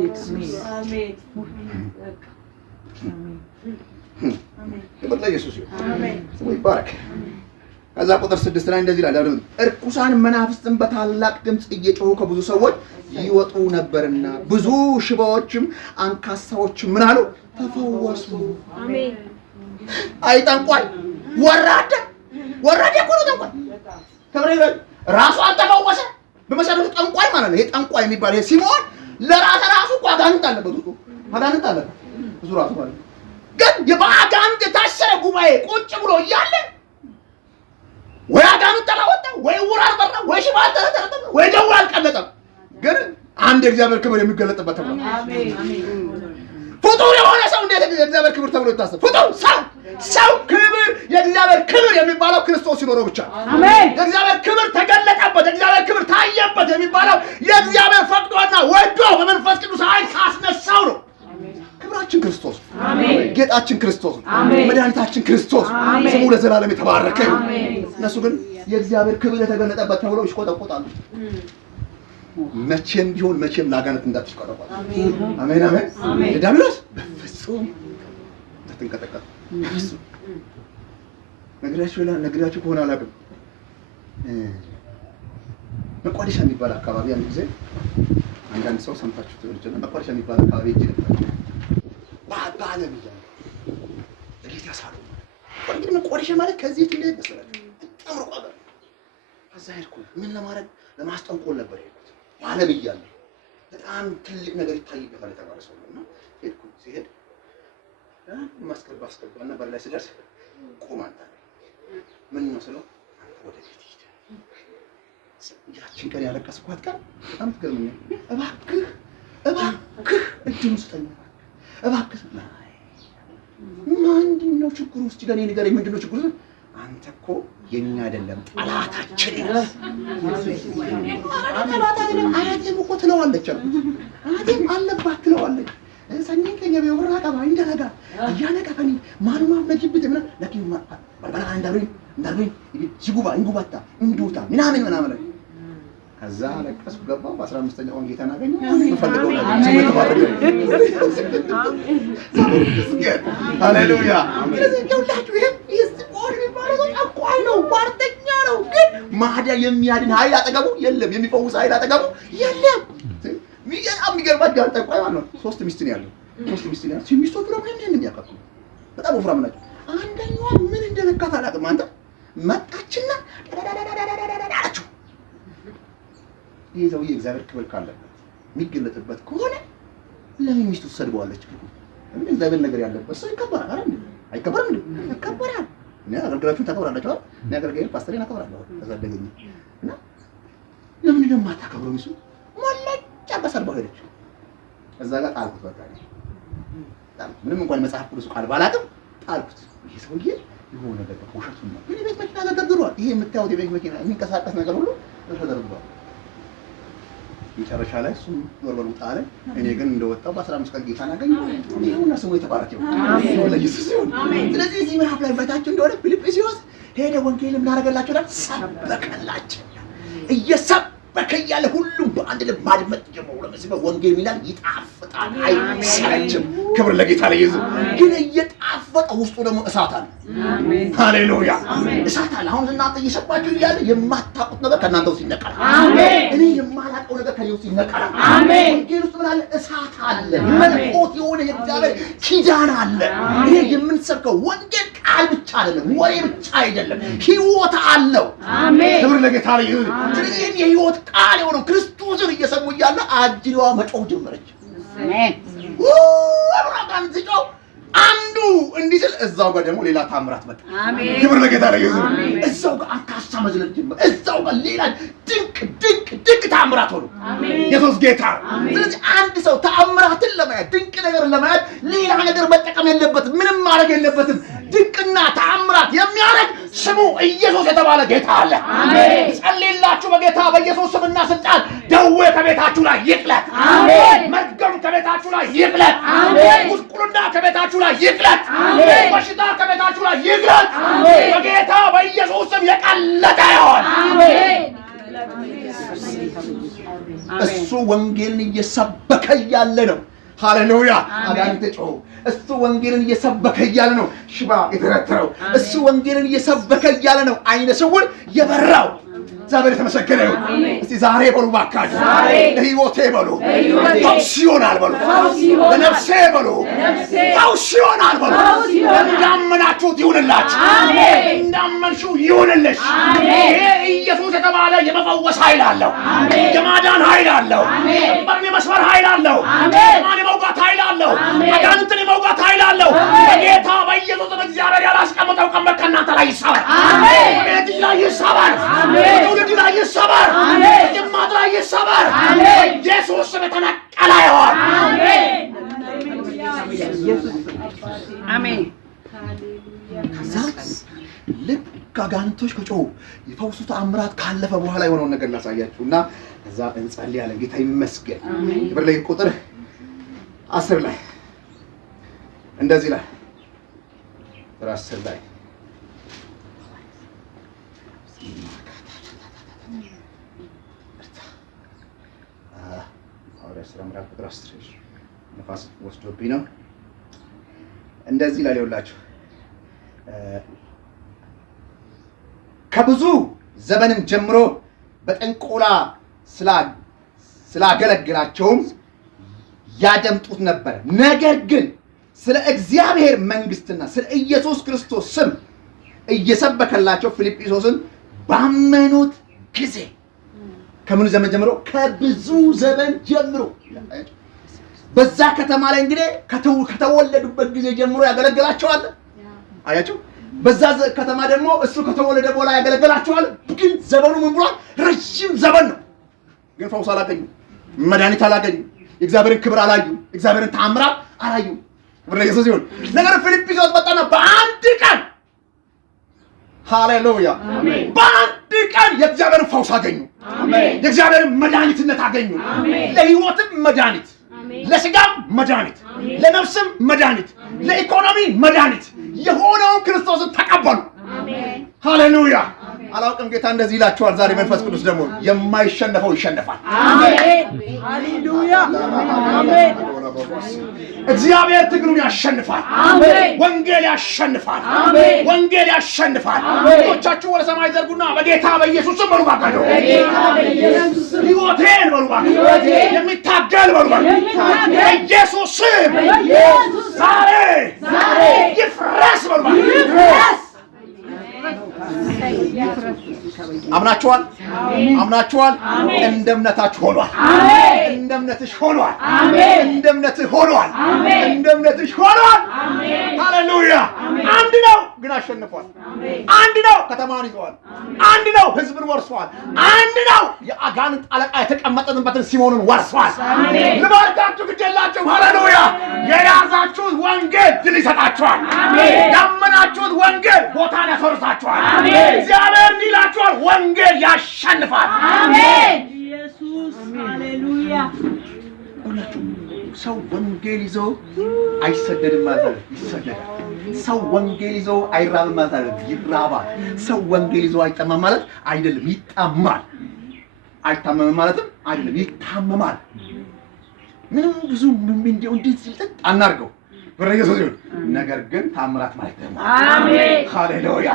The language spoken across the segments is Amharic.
አሜን አሜን ይበላ ኢየሱስ አሜን ወይ ባረክ ከዛ ቁጥር 6 ላይ እንደዚህ ይላል እርኩሳን መናፍስትን በታላቅ ድምጽ እየጮሁ ከብዙ ሰዎች ይወጡ ነበርና ብዙ ሽባዎችም አንካሳዎችም ምን አሉ ተፈወሱ አሜን አይጠንቋይ ወራደ እኮ ነው ጠንቋይ ተብሬ ራሱ አልተፈወሰ በመሰረቱ ጠንቋይ ማለት ነው ይሄ ጠንቋይ የሚባል ይሄ ሲሞን ለራሱ አጋንንት አለበት ብዙ ራሱ ማለት ግን የባጋንንት የታሰረ ጉባኤ ቁጭ ብሎ እያለ ወይ አጋንንት ተላወጣ ወይ ውራር በራ ወይ ሽባ ተረተረ ወይ ደው አልቀለጠ ግን አንድ እግዚአብሔር ክብር የሚገለጥበት ተብሎ አሜን ፍጡር የሆነ ሰው እንዴት የእግዚአብሔር ክብር ተብሎ ይታሰብ ፍጡር ሰው ክብር የእግዚአብሔር ክብር የሚባለው ክርስቶስ ሲኖረው ብቻ አሜን የእግዚአብሔር ክብር ተገለጠበት የእግዚአብሔር ክብር ታየበት የሚባለው የእግዚአብሔር ፈቅዶና ወዶ በመንፈስ ቅዱስ ኃይል ካስነሳው ነው ክብራችን ክርስቶስ አሜን ጌጣችን ክርስቶስ አሜን መድኃኒታችን ክርስቶስ ስሙ ለዘላለም የተባረከ ይሁን እነሱ ግን የእግዚአብሔር ክብር የተገለጠበት ተብለው ይሽቆጠቆጣሉ መቼም ቢሆን ላጋነት እንዳትሽቆጠቆጥ አሜን አሜን ዳብሎስ በፍጹም ተንቀጠቀጥ ነግራችሁ ከሆነ አላውቅም መቋዲሻ የሚባል አካባቢ አንድ ጊዜ አንዳንድ ሰው ሰምታችሁ ትወርጀና መቋዲሻ የሚባል አካባቢ እጅ ነበር ባባለም ይላል ለጌታ ያሳሉ ወንድም መቋዲሻ ማለት ከዚህ ትልቅ መስላል በጣም ሩቅ አገር ከዛ ሄድኩ ምን ለማድረግ ለማስጠንቆል ነበር ሄድኩት ባለም ይያለ በጣም ትልቅ ነገር ይታይበታል የተባለ ሰው ነው ሄድኩ ሲሄድ ማስቀባና በር ላይ ስደርስ ቆም አንተ ምን ነው ስለው አንተ ወደ ቤት ሂድ ያቺን ቀን ያለቀስኳት ቀን በጣም ትገርመኛል እባክህ እድል ውስጠኝ እባክህ ምንድነው ችግሩ እስቲ ገኔ ንገረኝ ምንድነው ችግሩ አንተ እኮ የኛ አይደለም ጠላታችን ነው አያቴም እኮ ትለዋለች አያቴም አለባት ትለዋለች ሰኝን ከኛ በወራ ቀባ እንደረጋ ያነቀፈኒ ማንማ መጅብት ምና ለኪን ባላ እንዳብሬ ሲጉባ እንጉባታ እንዱታ ምናምን ከዛ ለቀስኩ ገባው በ15ኛው ቀን ጌታን አገኘው ፈልገው ሃሌሉያ ስለዚህ ሁላችሁ ይሄ ስፖርት የሚባለው ጠቋይ ነው ጓርተኛ ነው ግን ማህዲያ የሚያድን ኃይል አጠገቡ የለም የሚፈውስ ኃይል አጠገቡ የለም የሚገርማት ጋር ጠቋይ ማለት ነው 3 ሚስት ነው ያለው 3 ሚስት ነው ሲሚስቶቹ ደግሞ ምን እንደሚያቀጡ በጣም ወፍራም ናቸው አንደኛዋ ምን እንደነካት አላውቅም አንተ መጣችና አላችሁ ይሄ ሰውዬ እግዚአብሔር ክብር ካለበት የሚገለጥበት ከሆነ ለምን ሚስቱ ተሰድበዋለች እንዴ እግዚአብሔር ነገር ያለበት ሰው ይከበራል አይደል አይከበርም ይከበራል እኔ አገልግሎቱን ተከብራላችሁ እኔ አገልግሎት ፓስተሬን አከብራለሁ ተዛደገኝ እና ለምን ደግሞ አታከብረው ሚስቱ ሞለጫ በሰርባው ሄደች እዛ ጋር ጣልኩት በቃ ምንም እንኳን መጽሐፍ ቅዱስ ቃል ባላቅም ጣልኩት ይሄ ሰውዬ የሆነ ነገር ውሸቱን ነው ግን ቤት መኪና ተደርድሯል ይሄ የምታዩት የቤት መኪና የሚንቀሳቀስ ነገር ሁሉ ተደርድሯል መጨረሻ ላይ እሱ ወርወሩ ጣለ እኔ ግን እንደወጣው በ15 ቀን ጌታን አገኘሁ ይሁንና ስሙ የተባረከ ይሁን አሜን ለኢየሱስ ይሁን አሜን ስለዚህ እዚህ ምዕራፍ ላይ ፈታችሁ እንደሆነ ፊልጵስዩስ ሄደ ወንጌልን እናደርጋላችሁ አይደል ሰበከላችሁ እየሰበከ ያለ ሁሉም በአንድ ልብ ማድመጥ ጀመሩ ለመስበክ ወንጌል ይላል ይጣፍጣል አይሰለችም ክብር ለጌታ ለኢየሱስ ግን እየጣፈጠ ውስጡ ደግሞ እሳት አለ አሜን ሃሌሉያ አሜን እሳት አለ አሁን እናንተ እየሰባችሁ ይያለ የማታውቁት ነገር ከእናንተ ውስጥ ይነቀላል አሜን እኔ የማላውቀው ነገር ከኔ ውስጥ ይነቀላል አሜን ወንጌል ውስጥ ምን አለ እሳት አለ መልኮት የሆነ የእግዚአብሔር ኪዳን አለ ይሄ የምንሰብከው ወንጌል ቃል ብቻ አይደለም ወሬ ብቻ አይደለም ህይወት አለው አሜን ክብር ለጌታ ለኢየሱስ ስለዚህ የህይወት ቃል የሆነው ክርስቶስን እየሰሙ ይያለ አጅሪዋ መጮህ ጀመረች አሜን አብራካን ዝጮህ አንዱ እንዲስል እዛው ጋር ደግሞ ሌላ ታምራት መጣ አሜን ክብር ለጌታ ለኢየሱስ እዛው ጋር አንካሳ መዝለል ጀመረ እዛው ጋር ሌላ ድንቅ ታምራት ሆነ አሜን ኢየሱስ ጌታ ስለዚህ አንድ ሰው ታምራትን ለማየት ድንቅ ነገር ለማየት ሌላ ነገር መጠቀም የለበትም ምንም ማድረግ የለበትም ድንቅና ታምራት የሚያደርግ ስሙ ኢየሱስ የተባለ ጌታ አለ አሜን ጸልይላችሁ በጌታ በኢየሱስ ስምና ስልጣን ደዌ ከቤታችሁ ላይ ይቅለጥ አሜን መርገም ከቤታችሁ ላይ ይቅለጥ አሜን ጉስቁልና ከቤታችሁ ላይ ይቅለጥ አሜን በሽታ ከቤታችሁ ላይ ይቅለጥ አሜን በጌታ በኢየሱስ ስም የቀለጠ ይሁን አሜን እሱ ወንጌልን እየሰበከ ያለ ነው። ሃሌሉያ አጋንንት ጮሁ። እሱ ወንጌልን እየሰበከ ያለ ነው ሽባ የተረተረው። እሱ ወንጌልን እየሰበከ ያለ ነው አይነ ስውር የበራው። እግዚአብሔር የተመሰገነ ይሁን። እስቲ ዛሬ በሉ ባካችሁ፣ ለሕይወቴ በሉ ፈውስ ይሆናል በሉ፣ ለነፍሴ በሉ ፈውስ ይሆናል በሉ። እንዳመናችሁት ይሁንላችሁ፣ እንዳመንሽው ይሁንልሽ። ይሄ ኢየሱስ የተባለ የመፈወስ ኃይል አለው፣ የማዳን ኃይል አለው፣ ቀንበርን የመስበር ኃይል አለው፣ ማን የመውጋት ኃይል አለው፣ አጋንንትን የመውጋት ኃይል አለው። በጌታ በኢየሱስ እግዚአብሔር ያላስቀመጠው ቀንበር ከእናንተ ላይ ይሰበር፣ በቤትሽ ላይ ይሰበር፣ በትውልድ ላይ ይሰበር፣ በጅማት ላይ ይሰበር። በኢየሱስ ስም የተነቀለ ይሆን። አሜን። ከዛ ልክ አጋንንቶች ከጮሁ የፈውሱ ተአምራት ካለፈ በኋላ የሆነውን ነገር ላሳያችሁ እና ከዛ እንጸልያለን። ጌታ ይመስገን። ክብር ላይ ቁጥር 10 ላይ እንደዚህ ላይ ቁጥር 10 ላይ ስራ ምዕራፍ ቁጥር 10 ነፋስ ወስዶብኝ ነው። እንደዚህ ላይ ይኸውላችሁ ከብዙ ዘመንም ጀምሮ በጥንቆላ ስላገለግላቸውም ያደምጡት ነበር። ነገር ግን ስለ እግዚአብሔር መንግስትና ስለ ኢየሱስ ክርስቶስ ስም እየሰበከላቸው ፊልጵስዩስን ባመኑት ጊዜ ከምን ዘመን ጀምሮ? ከብዙ ዘመን ጀምሮ። በዛ ከተማ ላይ እንግዲህ ከተወለዱበት ጊዜ ጀምሮ ያገለግላቸዋል። አያችሁ? በዛ ከተማ ደግሞ እሱ ከተወለደ በኋላ ያገለግላቸዋል። ግን ዘመኑ ምን ብሏል? ረጅም ዘመን ነው። ግን ፈውስ አላገኙ፣ መድኃኒት አላገኙ፣ የእግዚአብሔርን ክብር አላዩ፣ እግዚአብሔርን ተአምራት አላዩ። ክብር ለኢየሱስ ይሁን። ነገር ፊልጵስዩስ መጣና በአንድ ቀን ሃሌሉያ በአንድ ቀን የእግዚአብሔርን ፈውስ አገኙ። የእግዚአብሔርን መድኃኒትነት አገኙ። ለሕይወትም መድኃኒት፣ ለስጋም መድኃኒት፣ ለነፍስም መድኃኒት፣ ለኢኮኖሚ መድኃኒት የሆነውን ክርስቶስን ተቀበሉ። ሃሌሉያ። አላውቅም ጌታ እንደዚህ ይላችኋል ዛሬ መንፈስ ቅዱስ ደግሞ የማይሸነፈው ይሸነፋል። አሜን ሃሌሉያ አሜን። እግዚአብሔር ትግሉን ያሸንፋል። አሜን። ወንጌል ያሸንፋል። አሜን። ወንጌል ያሸንፋል። እጆቻችሁ ወደ ሰማይ ዘርጉና በጌታ በኢየሱስ ስም በሉ ባካችሁ፣ በጌታ በኢየሱስ ስም ሕይወቴን በሉ ባካችሁ፣ የሚታገል በሉ ባካችሁ፣ በኢየሱስ ስም ዛሬ ይፍረስ በሉ ባካችሁ። አምናችኋል? አምናችኋል? እንደ እምነታችሁ ሆኗል። እንደ እምነትሽ ሆኗል። እንደ እምነትህ ሆኗል። እንደ እምነትሽ ሆኗል። ሃሌሉያ። አንድ ነው ግን አሸንፏል። አንድ ነው ከተማን ይዘዋል። አንድ ነው ህዝብን ወርሷል። አንድ ነው የአጋንንት አለቃ የተቀመጠንበትን ሲሞንን ወርሷል። ልባርካችሁ ግዴላችሁ። ሃሌሉያ። የያዛችሁት ወንጌል ድል ይሰጣችኋል። ያመናችሁት ወንጌል ቦታን ያስወርሳችኋል። እግዚአብሔር ይላችኋል ወንጌል ያሸንፋል። አሜን ኢየሱስ ሃሌሉያ። ሰው ወንጌል ይዞ አይሰደድም ማለት አይደለም፣ ይሰደዳል። ሰው ወንጌል ይዞ አይራብም ማለት አይደለም፣ ይራባል። ሰው ወንጌል ይዞ አይጠማም ማለት አይደለም፣ ይጣማል። አይታመምም ማለትም አይደለም፣ ይታመማል። ምንም ብዙ እንደው እንዴት ሲልጥ አናርገው በኢየሱስ ይሁን። ነገር ግን ታምራት ማለት ነው። አሜን ሃሌሉያ።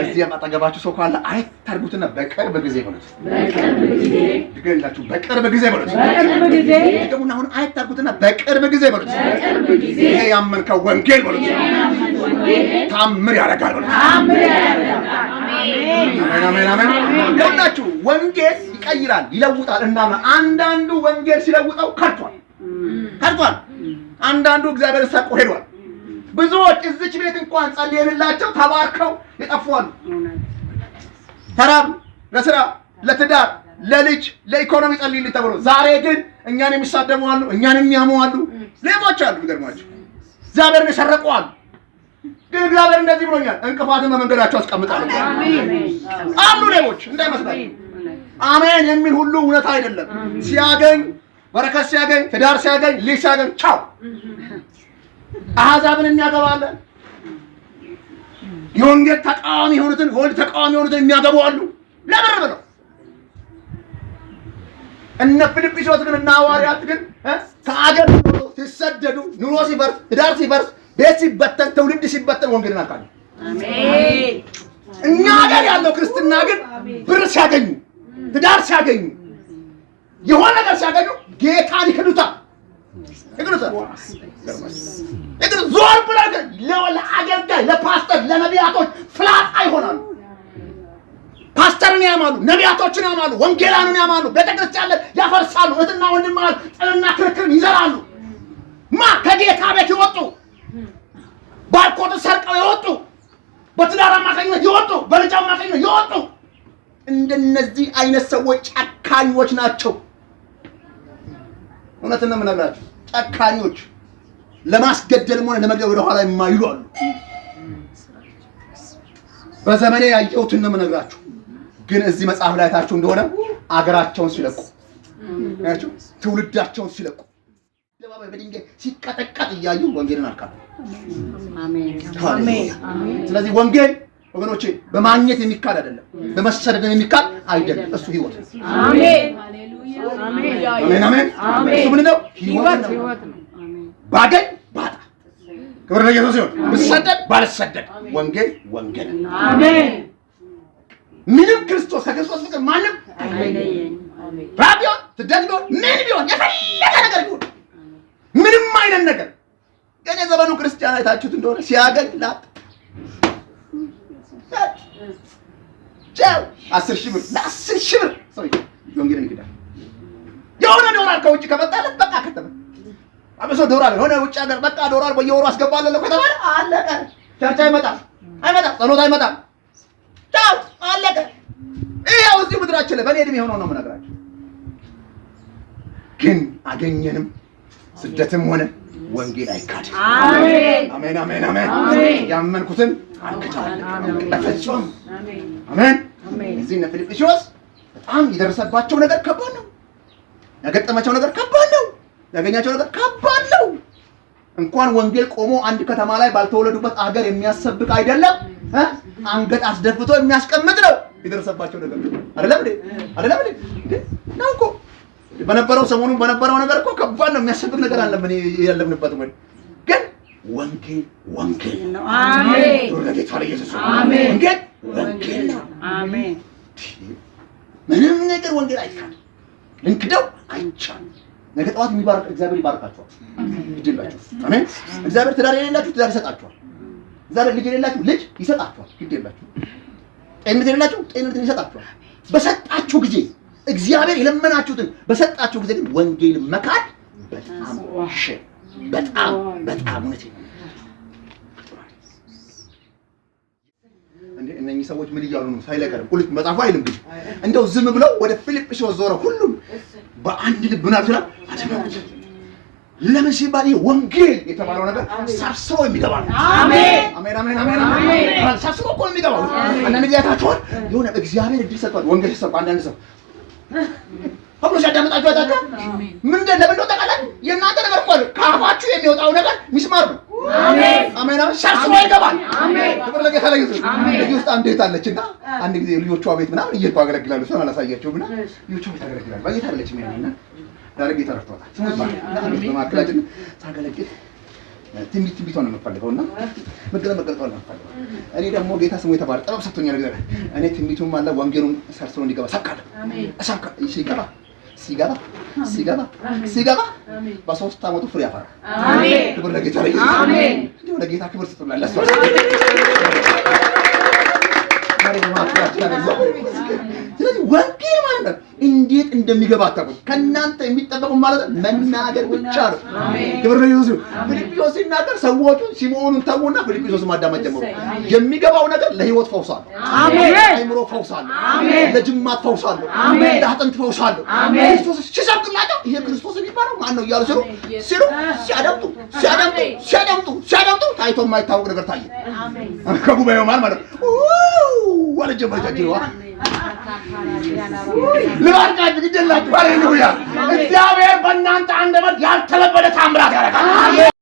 እዚህ አጠገባችሁ ሰው ካለ አይታርጉትና በቅርብ ጊዜ በሉት። በቅርብ ጊዜ ድገላችሁ፣ በቅርብ ጊዜ በሉት። በቅርብ ጊዜ ድገሙና አሁን አይታርጉትና በቅርብ ጊዜ በሉት። በቅርብ ጊዜ ይሄ ያመንከው ወንጌል በሉት ታምር ያደርጋል በሉት። ታምር ያደርጋል። አሜን አሜን አሜን። ይኸውላችሁ ወንጌል ይቀይራል፣ ይለውጣል። እና አንዳንዱ ወንጌል ሲለውጠው ከርቷል። አንዳንዱ እግዚአብሔር ሰቆ ሄዷል። ብዙዎች እዚች ቤት እንኳን ጸልየንላቸው ተባርከው የጠፉዋል። ተራብ፣ ለስራ፣ ለትዳር፣ ለልጅ፣ ለኢኮኖሚ ጸልይልኝ ተብሎ ዛሬ ግን እኛን የሚሳደሙ አሉ፣ እኛን የሚያሙ አሉ፣ ሌቦች አሉ። ይገርማችሁ እግዚአብሔርን የሰረቁ አሉ። ግን እግዚአብሔር እንደዚህ ብሎኛል፣ እንቅፋትን በመንገዳቸው አስቀምጣለሁ አሉ ሌቦች እንዳይመስላችሁ። አሜን የሚል ሁሉ እውነት አይደለም። ሲያገኝ በረከት ሲያገኝ፣ ትዳር ሲያገኝ፣ ልጅ ሲያገኝ ቻው። አሕዛብን የሚያገባለ የወንጌል ተቃዋሚ የሆኑትን የሚያገቡ አሉ። ለብር ብለው እነ ፊልጵስዩስ ግን እና ሐዋርያት ግን ከአገር ሲሰደዱ ኑሮ ሲፈርስ ትዳር ሲፈርስ ቤት ሲበተን ትውልድ ሲበተን ወንጌልን አካሉ። አሜን። እኛ ሀገር ያለው ክርስትና ግን ብር ሲያገኙ ትዳር ሲያገኙ የሆነ ነገር ሲያገኙ ጌታን ይክዱታል። ዞር ብለው ለአገልጋይ ለፓስተር ለነቢያቶች ፍላጻ ይሆናሉ። ፓስተርን ያማሉ፣ ነቢያቶችን ያማሉ፣ ወንጌላንን ያማሉ፣ ቤተክርስቲያን ላይ ያፈርሳሉ። እህትና ወንድም ማለት ጥልና ክርክርን ይዘራሉ። ከጌታ ቤት ይወጡ ባርኮትን ሰርቀው የወጡ በትዳር አማካኝነት የወጡ በልጅ አማካኝነት የወጡ እንደነዚህ አይነት ሰዎች ጨካኞች ናቸው። እውነትን ነው የምነግራችሁ። ጨካኞች ለማስገደልም ሆነ ለመግደል ወደ ኋላ የማይሉ አሉ። በዘመኔ ያየሁትን ነው የምነግራችሁ። ግን እዚህ መጽሐፍ ላይ ታችሁ እንደሆነ አገራቸውን ሲለቁ ያችሁ ትውልዳቸውን ሲለቁ በድንጋይ ሲቀጠቀጥ እያዩ ወንጌልን አልካዱ። አሜን አሜን። ስለዚህ ወንጌል ወገኖቼ በማግኘት የሚካድ አይደለም፣ በመሰደድ የሚካድ አይደለም። እሱ ህይወት ነው። አሜን ሃሌሉያ አሜን አሜን አሜን። እሱ ምንድነው? ህይወት ነው። ባገኝ ባጣ ክብር ለኢየሱስ ይሁን። ብሰደድ ባልሰደድ ወንጌል ወንጌል። አሜን። ምንም ክርስቶስ ከክርስቶስ ፍቅር ማንም አይለየኝ። ራቢዮ ትደግሞ ምን ቢሆን የፈለገ ነገር ቢሆን ምንም አይነት ነገር ግን የዘመኑ ክርስቲያን አይታችሁት እንደሆነ ሲያገኝ ላጥ ቻው 10,000 ብር ለ10,000 ብር ሰው ወንጌልን ይክዳል። የሆነ ዶላር ከውጭ ከመጣለት በቃ ከተመ አብሶ ዶላር ሆነ ውጭ ሀገር በቃ ዶላር በየወሩ አስገባለሁ ከተባለ አለቀ። ቸርች አይመጣም፣ ጸሎት አይመጣም። ቻው አለቀ። ይሄው እዚህ ምድራችን ላይ በኔ እድሜ ሆኖ ነው የምነግራችሁ። ግን አገኘንም ስደትም ሆነ ወንጌል አይካድ። አሜን አሜን አሜን አሜን። ያመንኩትን አልክዳለሁ በፍጹም። አሜን አሜን። እዚህ እነ ፊልጵስዩስ በጣም የደረሰባቸው ነገር ከባድ ነው። ያገጠማቸው ነገር ከባድ ነው። ያገኛቸው ነገር ከባድ ነው። እንኳን ወንጌል ቆሞ አንድ ከተማ ላይ ባልተወለዱበት አገር የሚያሰብክ አይደለም፣ አንገት አስደፍቶ የሚያስቀምጥ ነው የደረሰባቸው ነገር። አይደለም እንዴ? አይደለም እንዴ? ነው እኮ በነበረው ሰሞኑን በነበረው ነገር እኮ ከባድ ነው። የሚያሰብክ ነገር አለ። ምን ያለብንበት ወይ ግን ወንጌል ወንጌል ነው። አሜን። ወለጌታ ለኢየሱስ አሜን። ወንጌል ወንጌል ነው። አሜን። ምንም ነገር ወንጌል አይካድም፣ እንክደው አይቻልም። ነገ ጠዋት የሚባርክ እግዚአብሔር ይባርካችኋል። ግዴላችሁ። አሜን። እግዚአብሔር ትዳር የሌላችሁ ትዳር ይሰጣችኋል። እግዚአብሔር ልጅ የሌላችሁ ልጅ ይሰጣችኋል። ግዴላችሁ። ጤንነት የሌላችሁ ጤንነት ይሰጣችኋል። በሰጣችሁ ጊዜ እግዚአብሔር የለመናችሁትን በሰጣችሁ ጊዜ ግን ወንጌል መካድ በጣም በጣም እውነት ነው። እነኚህ ሰዎች ምን እያሉ ነው? ሳይለቀርም ቁልፍ መጻፉ አይልም። ግን እንደው ዝም ብለው ወደ ፊልጵስዩስ ዞረ። ሁሉም በአንድ ልብ ነው አትላ አትመጡት። ለምን ሲባል ወንጌል የተባለው ነገር ሳስሮ የሚገባ ነው። አሜን አሜን አሜን አሜን አሜን። ሳስሮ እኮ የሚገባው አንዳንድ ጊዜ ታችኋል። የሆነ እግዚአብሔር እድል ሰጥቷል። ወንጌል ሲሰጥ አንዳንድ ሰው ሁሉ ሲያዳምጣችሁ አይታችሁ ምን ለምን ነው ተቀላል? የእናንተ ነገር እኮ ከአፋችሁ የሚወጣው ነገር ሚስማር ነው። አሜን አሜን አሜን። ሳስሮ ይገባል። አሜን። ክብር ለጌታ ለኢየሱስ። ልጅ ውስጥ አንዴት አለችና አንድ ጊዜ ልጆቿ ቤት ምናምን እየሄድኩ አገለግላሉ። ሰው አላሳያቸውም እና ልጆቿ ቤት አገለግላሉ። ባይታ አለችም ያለና ዛሬ ጌታ ረድቷታል። ስሙ ይባላል። በማከላችን ሳገለግል ትንቢት ነው የምፈልገውና መገለጥ ነው የምፈልገው። እኔ ደግሞ ጌታ ስሙ የተባለ ጥበብ ሰጥቶኛል እግዚአብሔር። እኔ ትንቢቱም አለ ወንጌሉን ሰርቶ እንዲገባ ሰብካለሁ። ሲገባ በሶስት ዓመቱ ፍሬ ያፈራ። አሜን። ክብር ለጌታ ለኢየሱስ። አሜን። እንደው ለጌታ ክብር ስጡላችሁ። ስለዚህ ወንጌል ማለት ነው እንዴት እንደሚገባ አታውቁም። ከእናንተ የሚጠበቀው ማለት መናገር ብቻ ነው። ክብር ለኢየሱስ። ፊልጵስዩስ ሲናገር ሰዎቹ ሲሞኑን ተውና ፊልጵስዩስ ማዳመጥ ጀመሩ። የሚገባው ነገር ለህይወት ፈውስ አለ። አሜን። ለአእምሮ ፈውስ አለ። አሜን። ለጅማት ፈውስ አለ። አሜን። ለአጥንት ፈውስ አለ። አሜን። ክርስቶስ ሲሰብክላቸው ይሄ ክርስቶስ የሚባለው ማን ነው እያሉ ሲሉ ሲያዳምጡ ታይቶ የማይታወቅ ነገር ታየ። አሜን። ከጉባኤው ማለት ወለ ጀመረቻችሁ ልባርካችሁ ግደላችሁ። ሃሌሉያ። እግዚአብሔር በእናንተ አንደበት ያልተለበደ ታምራት ያደርጋል።